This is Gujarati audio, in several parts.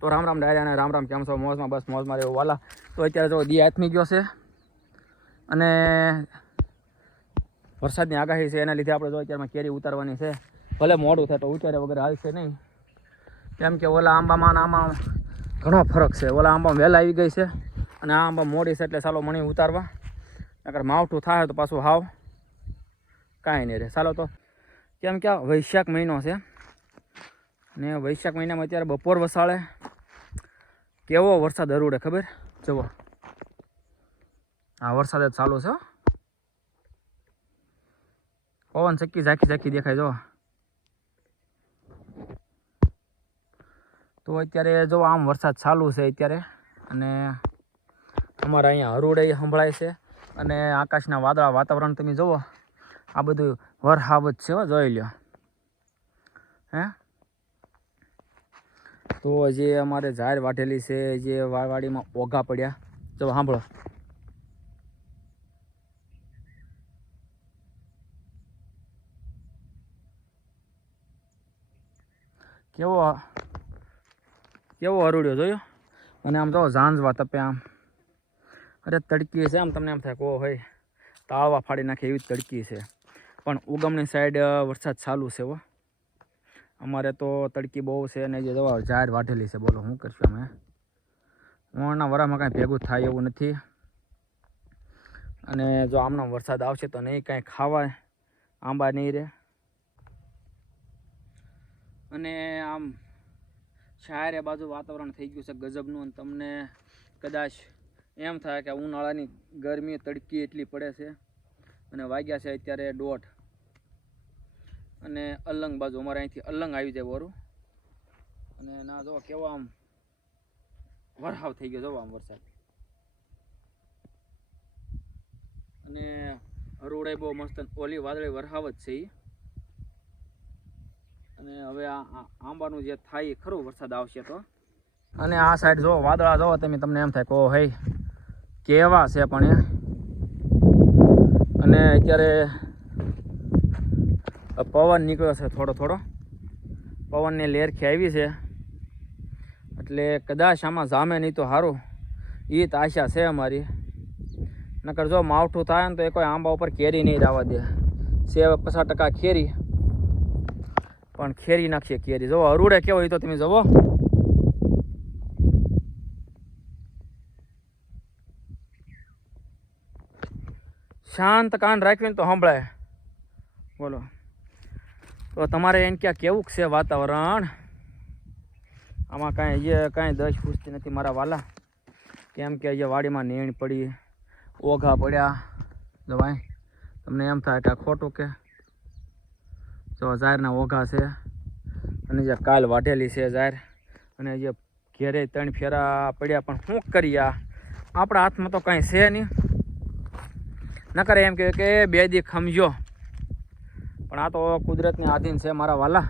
તો રામ રામ ડાયરા અને રામ રામ, કેમ છો? મોજમાં? બસ મોજમાં રહેવું વાલા. તો અત્યારે જો દી આથમી ગયો છે અને વરસાદની આગાહી છે, એના લીધે આપણે જો અત્યારમાં કેરી ઉતારવાની છે. ભલે મોડું થાય તો ઉતાર્યા વગર હાલશે નહીં, કેમ કે ઓલા આંબામાં અને આમાં ઘણો ફરક છે. ઓલા આંબામાં વહેલા આવી ગઈ છે અને આ આંબા મોડી છે, એટલે ચાલો મણી ઉતારવા. અગર માવઠું થાય તો પાછું હાવ કાંઈ નહીં રહે. ચાલો તો કેમ કે વૈશાખ મહિનો છે ને વૈશાખ મહિનામાં અત્યારે બપોર વસાળે કેવો વરસાદ હરુડે ખબર? જુઓ, આ વરસાદ જ ચાલુ છે. પવન ચક્કી ઝાંખી ઝાંખી દેખાય. જો તો અત્યારે જો આમ વરસાદ ચાલુ છે અત્યારે, અને અમારા અહીંયા હરુડે સંભળાય છે અને આકાશના વાદળા વાતાવરણ તમે જુઓ, આ બધું વરસાદ જ છે. જોઈ લો હે. તો જે અમારે ઝાડ વાઢેલી છે, જે વાડીમાં ઓઘા પડ્યા, જો સાંભળો. કેવો કેવો હરુડ્યો જોયો. અને આમ તો ઝાંઝવા તપે આમ. અરે તડકી છે, આમ તમને એમ થાય કહો હોય તાળવા ફાડી નાખે એવી તડકી છે. પણ ઉગમની સાઈડ વરસાદ ચાલુ છે. હો, અમારે તો તડકી બહુ છે અને જે દવા ઝાડ વાઢેલી છે. બોલો શું કરશું અમે? ઉનાળાના વરામાં કાંઈ ભેગું થાય એવું નથી. અને જો આમનો વરસાદ આવશે તો નહીં કાંઈ ખાવાય, આંબા નહીં રહે. અને આમ ચારે બાજુ વાતાવરણ થઈ ગયું છે ગજબનું. અને તમને કદાચ એમ થાય કે ઉનાળાની ગરમી તડકી એટલી પડે છે. અને વાગ્યા છે અત્યારે 1:30. અને અલંગ બાજુ અમારે અહીંથી અલંગ આવી જાય વરું. અને ના જો કેવો આમ વરસાદ થઈ ગયો. જો આમ વરસાદ. અને હરુડે બહુ મસ્ત ઓલી વાદળી વરસાદ જ છે એ. અને હવે આ આંબાનું જે થાય ખરું વરસાદ આવશે તો. અને આ સાઈડ જો વાદળા જો તમે, તમને એમ થાય કહો હે કેવા છે પણ એ. અને અત્યારે પવન નીકળ્યો છે થોડો થોડો. પવનની લેરખી આવી છે, એટલે કદાચ આમાં જામે નહીં તો સારું, એ જ આશા છે અમારી. નકર જો માવઠું થાય ને તો એ કોઈ આંબા ઉપર કેરી નહીં આવવા દે. છે 50% કેરી, પણ ખેરી નાખીએ કેરી. જો હરુડે કેવો હોય તો તમે જુઓ. શાંત કાન રાખીને તો સંભળાય. બોલો તો તમારે એને ક્યાં કેવું છે વાતાવરણ? આમાં કાંઈ દશ પૂછતી નથી મારા વાલા, કેમ કે અહીંયા વાડીમાં નીણ પડી, ઓઘા પડ્યા. જો ભાઈ તમને એમ થાય કે આ ખોટું કે? જો ઝારના ઓઘા છે, અને જે કાલ વાઢેલી છે ઝાર, અને જે ઘેરે 3 ફેરા પડ્યા. પણ શું કરીએ, આપણા હાથમાં તો કાંઈ છે નહીં. નકર એમ કહે કે 2 દી ખમજો, પણ આ તો કુદરતની આધીન છે મારા વાલા.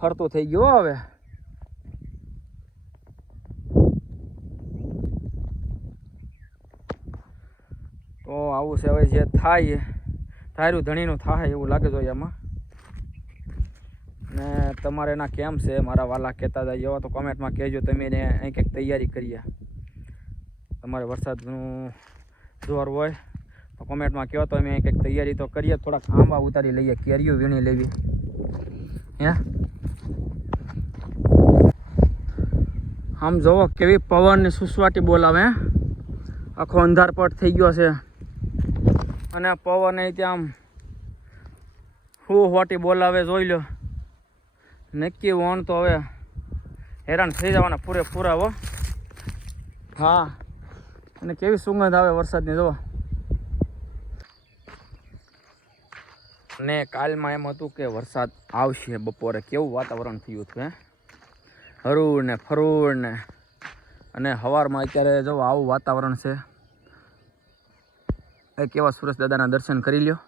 ફરતું થઈ ગયું હવે. તો આવું છે હવે. જે થાય ધાર્યું ધણીનું થાય એવું લાગે જોઈએ આમાં. ને તમારે એના કેમ છે મારા વાલા કહેતા જાય એવા તો કોમેન્ટમાં કહેજો. તમે એને અહીં કંઈક તૈયારી કરીએ. તમારે વરસાદનું જોર હોય તો કોમેન્ટમાં કહો, તો અમે કંઈક તૈયારી તો કરીએ. થોડાક આંબા ઉતારી લઈએ, કેરીઓ વીણી લેવી. હે આમ જોવો કેવી પવનની સુસવાટી બોલાવે. આખો અંધારપટ થઈ ગયો છે, અને પવન એ ત્યાં આમ સુવાટી બોલાવે. જોઈ લો, નક્કી વણ તો હવે હેરાન થઈ જવાના પૂરેપૂરા. હો હા, અને કેવી સુગંધ આવે વરસાદની. જુઓ, ને કાલમાં એમ હતું કે વરસાદ આવશે બપોરે. કેવું વાતાવરણ થયું હતું હરુડ ને ફરુડ ને. અને સવારમાં અત્યારે જો આવું વાતાવરણ છે. એ કેવા સુરેશ દાદાના દર્શન કરી લ્યો.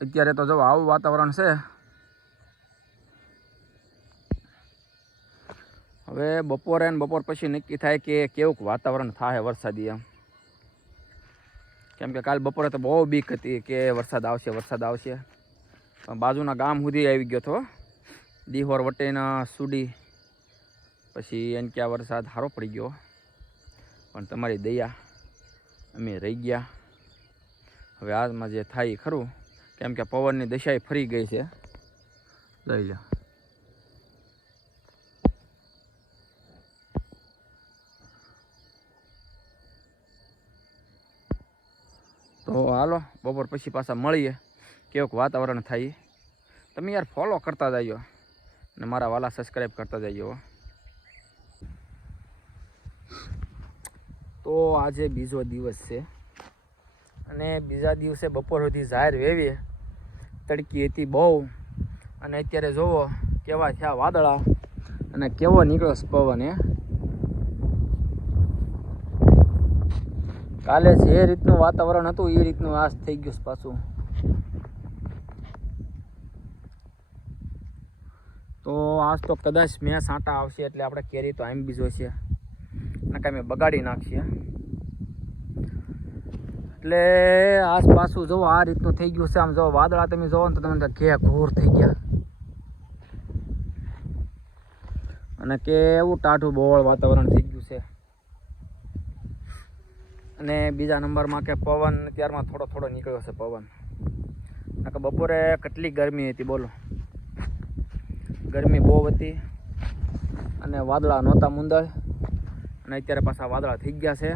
અત્યારે તો જો આવું વાતાવરણ છે. હવે બપોરે ને બપોર પછી નક્કી થાય કે કેવું વાતાવરણ થાય વરસાદી. એમ કેમ કે કાલ બપોરે તો બહુ બીક હતી કે વરસાદ આવશે વરસાદ આવશે. બાજુના ગામ સુધી આવી ગયો હતો. દિહોર વટેના સુડી પછી એને ક્યાં વરસાદ સારો પડી ગયો, પણ તમારી દયા અમે રહી ગયા. હવે આજમાં જે થાય ખરું, કેમ કે પવનની દશાએ ફરી ગઈ છે. લઈ લો. તો હાલો બપોર પછી પાછા મળીએ, કેવું વાતાવરણ થાય. તમે યાર ફોલો કરતા જજો અને મારા વાલા સબસ્ક્રાઈબ કરતા જજો. તો આજે બીજો દિવસ છે અને બીજા દિવસે બપોર સુધી જાહેર વેવીએ. તડકી હતી બહુ, અને અત્યારે જોવો કેવા થયા વાદળા અને કેવો નીકળ્યો પવન. કાલે જે રીતનું વાતાવરણ હતું એ રીતનું આજ થઈ ગયું પાછું. તો આજ તો કદાચ મેં સાંટા આવશે એટલે આપણે કેરી તો આમ બીજો છે ને કાંઈ મેં બગાડી નાખીએ. એટલે આસ પાછું જુઓ આ રીતનું થઈ ગયું છે. આમ જો વાદળા તમે જોવો ને તો તમને ઘે ઘોર થઈ ગયા, અને કેવું ટાઢું બોળ વાતાવરણ થઈ ગયું છે. અને બીજા નંબરમાં કે પવન ત્યારમાં થોડો થોડો નીકળ્યો છે પવન. કે બપોરે કેટલી ગરમી હતી બોલો, ગરમી બહુ હતી અને વાદળા નહોતા મુંદળ, અને અત્યારે પાછા વાદળા થઈ ગયા છે.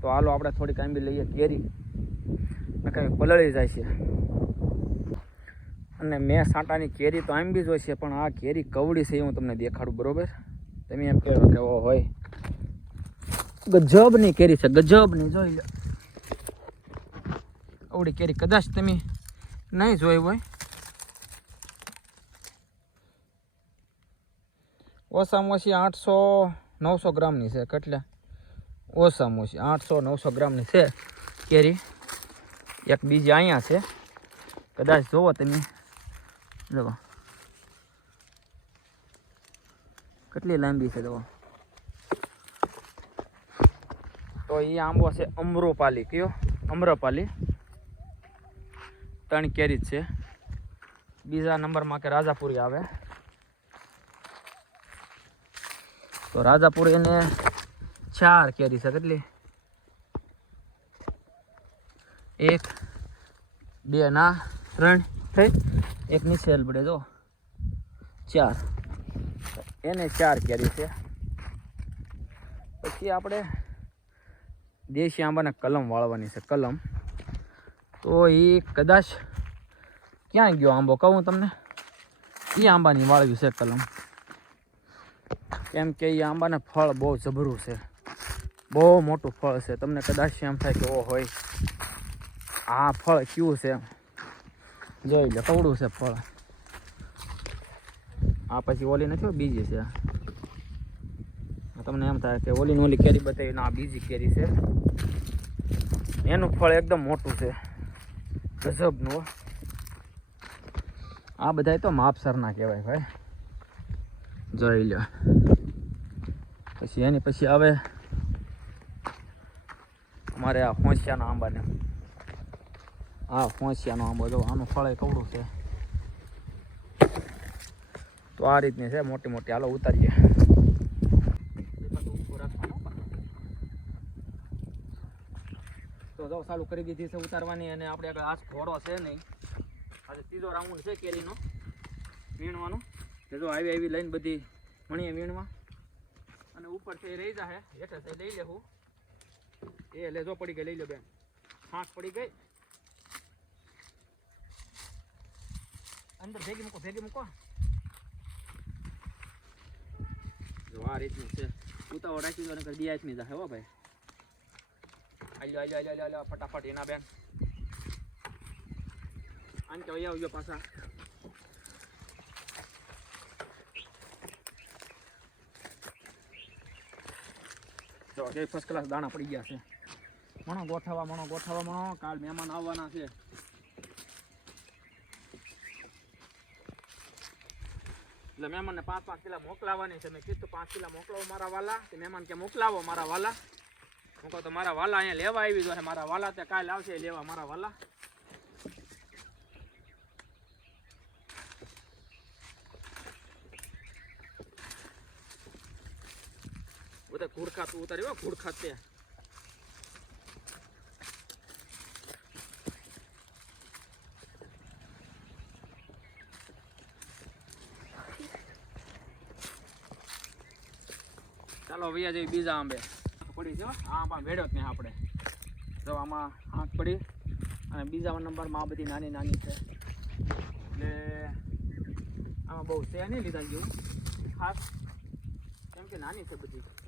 તો હાલો આપણે થોડીક આંબી લઈએ કેરી, કાંઈ પલળી જાય છે. અને મેં સાંટાની કેરી તો આંબી જ હોય છે, પણ આ કેરી કવડી છે એ હું તમને દેખાડું, બરાબર? તમે એમ કહેવો કે ઓ હોય ગજબની કેરી છે, ગજબની. જોઈ લો આવડી કેરી કદાચ તમે નહીં જોઈ હોય. ઓછામાં ઓછી 800-900 ગ્રામની છે. કેટલા? ઓછામાં ઓછી 800-900 ગ્રામની છે કેરી. એક બીજી અહીંયા છે, કદાચ જોવો તમે. જુઓ કેટલી લાંબી છે જુઓ. તો એ આંબો છે અમરોપાલી. કયો? અમ્રપાલી. 3 કેરી જ છે. બીજા નંબરમાં કે રાજાપુરી આવે. તો રાજાપુરી એને 4 કેરી છે. કેટલી? 1 2 ના 3 થઈ, એક નીચે પડે જો 4. એને 4 કેરી છે. પછી આપણે દેશી આંબાને કલમ વાળવાની છે. કલમ તો એ કદાચ ક્યાં ગયો આંબો કહું તમને? એ આંબાની વાળવી છે કલમ. કેમ કે એ આંબાને ફળ બહુ જબરું છે, બહુ મોટું ફળ છે. તમને કદાચ એમ થાય કે ઓ હોય આ ફળ કયું છે, જોઈ લો કવડું છે ફળ. આ પછી ઓલી નથી, બીજી છે. તમને એમ થાય કે ઓલી ઓલી કેરી બતાવી, ના બીજી કેરી છે. એનું ફળ એકદમ મોટું છે, ગજબનું. આ બધા તો માપસરના કહેવાય ભાઈ, જોઈ લો. પછી એની પછી આવે અમારે આ ફોંસિયાના આંબાને. આ ફોંસિયાનો આંબો જો, આનું ફળ કવડું છે. તો આ રીતની છે મોટી મોટી. હાલો ઉતારીએ. તો જો ચાલુ કરી દીધી છે ઉતારવાની. અને આપણે આગળ આજ ઘોડો છે નહીં, આજે 3જો રાઉન્ડ છે કેરીનો વીણવાનો. જો આવી આવી લઈને બધી વણીએ વીણવા, અને ઉપર છે રહી જાય, હેઠે છે લઈ લેવું. એ લેજો પડી ગઈ, લઈ લો બેન. હાથ પડી ગઈ, અંદર ભેગી મૂકો, ભેગી મૂકો. જો આ રીતનું છે. ઉતાવળ રાખી દો નકર દિયાત ની જાય હો ભાઈ. આલ્યો ફટાફટ એના બેન. આન કે આવજો પાછા. જો કે ફર્સ્ટ ક્લાસ દાણા પડી ગયા છે. મણો ગોઠવવા. કાલ મહેમાન આવવાના છે. એટલે મહેમાનને 5-5 કિલા મોકલાવવાની છે. મેં કીધું 5 કિલા મોકલાવો મારા વાલા. તે મહેમાન કે મોકલાવો મારા વાલા. હું કહું તો મારા વાલા અહીંયા લેવા આવી જોઈએ. મારા વાલા તે કાલ આવશે લેવા મારા વાલા. બધા ઘૂડખા તું ઉતારી હો ઘૂડખા તે ચાલો વૈયા જેવી બીજા આંબે પડી છે આ આંબા વેડ્યો જ નહીં આપણે જો આમાં આંખ પડી અને બીજા નંબરમાં આ બધી નાની નાની છે એટલે આમાં બહુ છે નહીં લીધા જેવું ખાસ કેમ કે નાની છે બધી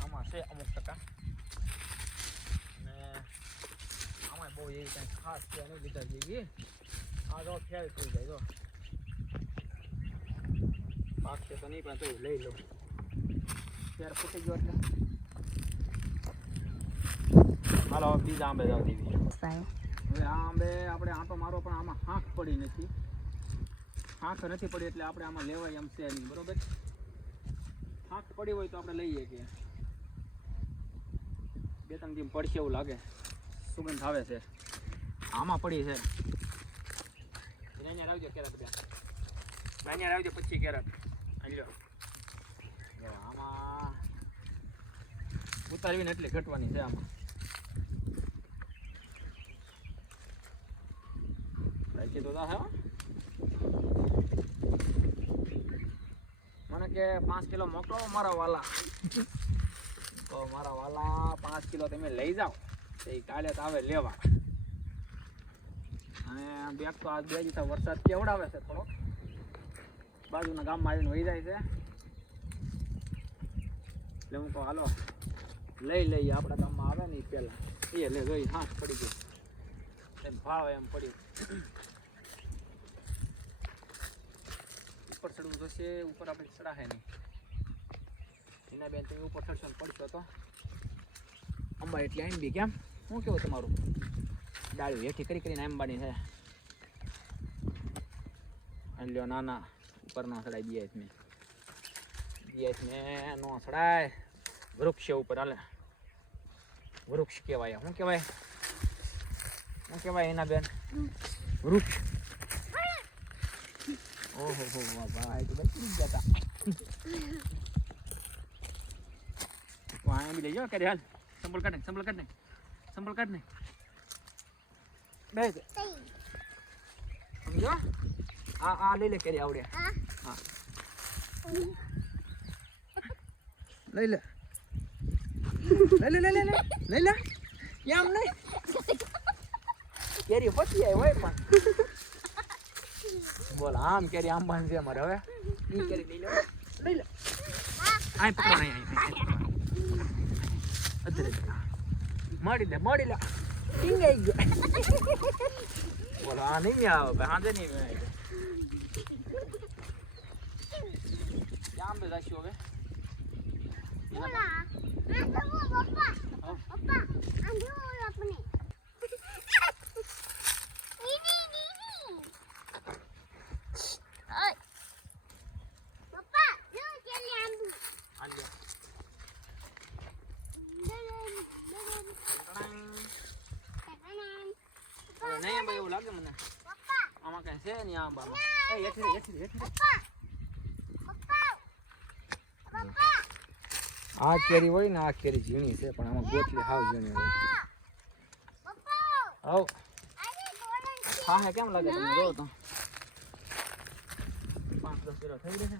આમાં છે અમુક ટકા અને આમાં બહુ એવી કંઈ ખાસ છે નહીં લીધા જેવી આ જો ફેલ થઈ જાય જો પાકશે તો નહીં પણ તો લઈ લો ત્યારે ફૂટી ગયો એટલે હાલો બીજા આંબે જાવ દેવી હવે આ આંબે આપણે આંટો મારો પણ આમાં હાંક પડી નથી હાંક નથી પડી એટલે આપણે આમાં લેવાય એમ છે નહીં બરોબર હાંક પડી હોય તો આપણે લઈએ કે બે ત્રણ દિન પડશે એવું લાગે સુગંધ આવે છે આમાં પડી છે અહીંયા આવજો કેરેટ બે અહીંયા આવજો પછી કેરેટ લ્યો આમાં ઉતારવીને એટલી ઘટવાની છે આમાં કીધું તો હે મને કે 5 કિલો મોકલો મારા વાલા તો મારા વાલા 5 કિલો તમે લઈ જાઓ એ કાલે તો આવે લેવા અને બેગ તો આજ બે દિવસ વરસાદ કેવડાવે છે થોડોક બાજુના ગામમાં આવીને વહી જાય છે એટલે હું કહું હાલો લઈ લઈએ આપણા ગામમાં આવે ને પહેલાં એ લે ગઈ હાથ પડી ગઈ એમ ભાવ એમ પડી ઉપર ચડવું જોશે ઉપર આપણે ચડાશે નહીં એના બેન તમે ઉપર ચડશો ને પડશો તો અંબા એટલે આઈન બી કેમ શું કેવું તમારું ડાળ્યું હેઠી કરી કરીને આંબાની છે અને લ્યો નાના ઉપર નો ચડાય બીએસ મેં નો ચડાય વૃક્ષ ઉપર હાલે વૃક્ષ કહેવાય શું કહેવાય એના બેન વૃક્ષ ઓહો હો ભાઈ તો બચી જતા વાય બી લઈ જાઓ કરે હાલ સંભળ કાઢ ને બેસ સમજો આ લઈ લે કરી આવડે હા લઈ લે કેમ નહીં કેરી પછી આવી હોય પણ બોલ આમ કેરી આમ બાંધ છે અમારે હવે ઈ કેરી લઈ લે આય પકડો નહીં અદરે મળી લે ટીંગાઈ ગયો બોલ આ નહીં આવે હાંજે નહીં આમ બે જાશું હવે નહીં ભાઈ એવું લાગે મને આમાં કઈ છે નહીં આંબામાં આ કેરી હોય ને આ કેરી ઝીણી છે પણ આમાં ગોટલી હાવ ઝીણી હોય આવ હા કેમ લાગે તમને જો તો 5-10 કિલો થઈ જશે